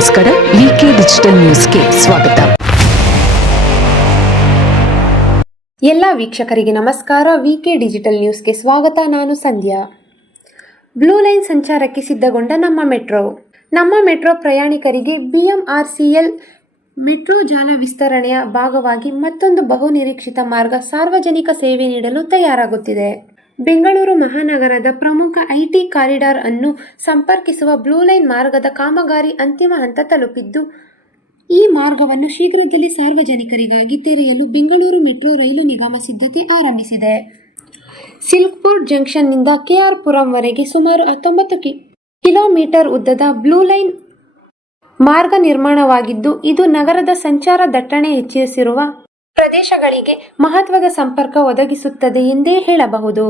ನಮಸ್ಕಾರ, ವಿಕೆ ಡಿಜಿಟಲ್ ನ್ಯೂಸ್ಗೆ ಸ್ವಾಗತ. ಎಲ್ಲ ವೀಕ್ಷಕರಿಗೆ ನಮಸ್ಕಾರ. ವಿಕೆ ಡಿಜಿಟಲ್ ನ್ಯೂಸ್ಗೆ ಸ್ವಾಗತ. ನಾನು ಸಂಧ್ಯಾ. ಬ್ಲೂ ಲೈನ್ ಸಂಚಾರಕ್ಕೆ ಸಿದ್ಧಗೊಂಡ ನಮ್ಮ ಮೆಟ್ರೋ ಪ್ರಯಾಣಿಕರಿಗೆ ಬಿಎಂಆರ್ಸಿಎಲ್ ಮೆಟ್ರೋ ಜಾಲ ವಿಸ್ತರಣೆಯ ಭಾಗವಾಗಿ ಮತ್ತೊಂದು ಬಹುನಿರೀಕ್ಷಿತ ಮಾರ್ಗ ಸಾರ್ವಜನಿಕ ಸೇವೆ ನೀಡಲು ತಯಾರಾಗುತ್ತಿದೆ. ಬೆಂಗಳೂರು ಮಹಾನಗರದ ಪ್ರಮುಖ ಐಟಿ ಕಾರಿಡಾರ್ ಅನ್ನು ಸಂಪರ್ಕಿಸುವ ಬ್ಲೂ ಲೈನ್ ಮಾರ್ಗದ ಕಾಮಗಾರಿ ಅಂತಿಮ ಹಂತ ತಲುಪಿದ್ದು, ಈ ಮಾರ್ಗವನ್ನು ಶೀಘ್ರದಲ್ಲೇ ಸಾರ್ವಜನಿಕರಿಗಾಗಿ ತೆರೆಯಲು ಬೆಂಗಳೂರು ಮೆಟ್ರೋ ರೈಲು ನಿಗಮ ಸಿದ್ಧತೆ ಆರಂಭಿಸಿದೆ. ಸಿಲ್ಕ್ ಬೋರ್ಡ್ ಜಂಕ್ಷನ್ನಿಂದ ಕೆಆರ್ ಪುರಂವರೆಗೆ ಸುಮಾರು 19 ಕಿಲೋಮೀಟರ್ ಉದ್ದದ ಬ್ಲೂ ಲೈನ್ ಮಾರ್ಗ ನಿರ್ಮಾಣವಾಗಿದ್ದು, ಇದು ನಗರದ ಸಂಚಾರ ದಟ್ಟಣೆ ಹೆಚ್ಚಿಸಿರುವ ಪ್ರದೇಶಗಳಿಗೆ ಮಹತ್ವದ ಸಂಪರ್ಕ ಒದಗಿಸುತ್ತದೆ ಎಂದೇ ಹೇಳಬಹುದು.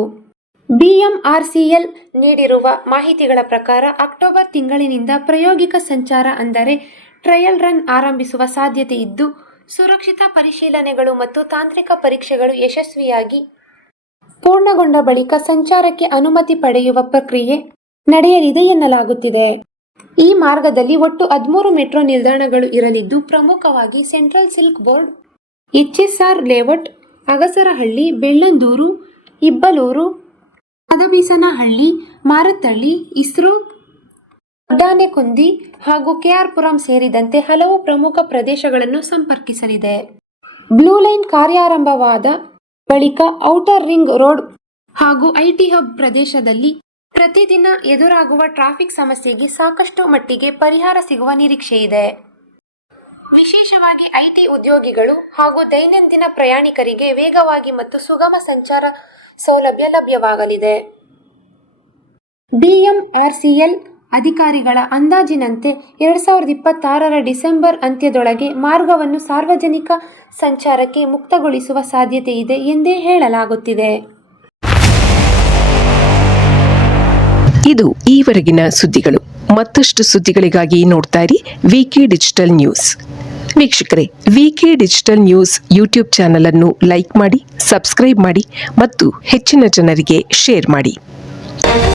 ಬಿಎಂಆರ್ಸಿಎಲ್ ನೀಡಿರುವ ಮಾಹಿತಿಗಳ ಪ್ರಕಾರ ಅಕ್ಟೋಬರ್ ತಿಂಗಳಿನಿಂದ ಪ್ರಾಯೋಗಿಕ ಸಂಚಾರ ಅಂದರೆ ಟ್ರಯಲ್ ರನ್ ಆರಂಭಿಸುವ ಸಾಧ್ಯತೆ ಇದ್ದು, ಸುರಕ್ಷತಾ ಪರಿಶೀಲನೆಗಳು ಮತ್ತು ತಾಂತ್ರಿಕ ಪರೀಕ್ಷೆಗಳು ಯಶಸ್ವಿಯಾಗಿ ಪೂರ್ಣಗೊಂಡ ಬಳಿಕ ಸಂಚಾರಕ್ಕೆ ಅನುಮತಿ ಪಡೆಯುವ ಪ್ರಕ್ರಿಯೆ ನಡೆಯಲಿದೆ ಎನ್ನಲಾಗುತ್ತಿದೆ. ಈ ಮಾರ್ಗದಲ್ಲಿ ಒಟ್ಟು 13 ಮೆಟ್ರೋ ನಿಲ್ದಾಣಗಳು ಇರಲಿದ್ದು, ಪ್ರಮುಖವಾಗಿ central silk board, HSR layout, Agasarahalli, Bellandur, Ibbalur, Madabisanahalli, Marathahalli, ISRO, Doddanekundi ಹಾಗೂ ಕೆಆರ್ ಪುರಂ ಸೇರಿದಂತೆ ಹಲವು ಪ್ರಮುಖ ಪ್ರದೇಶಗಳನ್ನು ಸಂಪರ್ಕಿಸಲಿದೆ. ಬ್ಲೂ ಲೈನ್ ಕಾರ್ಯಾರಂಭವಾದ ಬಳಿಕ ಔಟರ್ ರಿಂಗ್ ರೋಡ್ ಹಾಗೂ ಐಟಿ ಹಬ್ ಪ್ರದೇಶದಲ್ಲಿ ಪ್ರತಿದಿನ ಎದುರಾಗುವ ಟ್ರಾಫಿಕ್ ಸಮಸ್ಯೆಗೆ ಸಾಕಷ್ಟು ಮಟ್ಟಿಗೆ ಪರಿಹಾರ ಸಿಗುವ ನಿರೀಕ್ಷೆಯಿದೆ. ವಿಶೇಷವಾಗಿ ಐಟಿ ಉದ್ಯೋಗಿಗಳು ಹಾಗೂ ದೈನಂದಿನ ಪ್ರಯಾಣಿಕರಿಗೆ ವೇಗವಾಗಿ ಮತ್ತು ಸುಗಮ ಸಂಚಾರ ಸೌಲಭ್ಯ ಲಭ್ಯವಾಗಲಿದೆ. ಬಿಎಂಆರ್ಸಿಎಲ್ ಅಧಿಕಾರಿಗಳ ಅಂದಾಜಿನಂತೆ 2026 ಡಿಸೆಂಬರ್ ಅಂತ್ಯದೊಳಗೆ ಮಾರ್ಗವನ್ನು ಸಾರ್ವಜನಿಕ ಸಂಚಾರಕ್ಕೆ ಮುಕ್ತಗೊಳಿಸುವ ಸಾಧ್ಯತೆ ಇದೆ ಎಂದೇ ಹೇಳಲಾಗುತ್ತಿದೆ. ಇದು ಈವರೆಗಿನ ಸುದ್ದಿಗಳು. ಮತ್ತಷ್ಟು ಸುದ್ದಿಗಳಿಗಾಗಿ ನೋಡ್ತಾ ಇರಿ ವಿಕೆ ಡಿಜಿಟಲ್ ನ್ಯೂಸ್. ವೀಕ್ಷಕರೇ, ವಿಕೆ ಡಿಜಿಟಲ್ ನ್ಯೂಸ್ ಯೂಟ್ಯೂಬ್ ಚಾನಲ್ ಅನ್ನು ಲೈಕ್ ಮಾಡಿ, ಸಬ್ಸ್ಕ್ರೈಬ್ ಮಾಡಿ ಮತ್ತು ಹೆಚ್ಚಿನ ಜನರಿಗೆ ಶೇರ್ ಮಾಡಿ.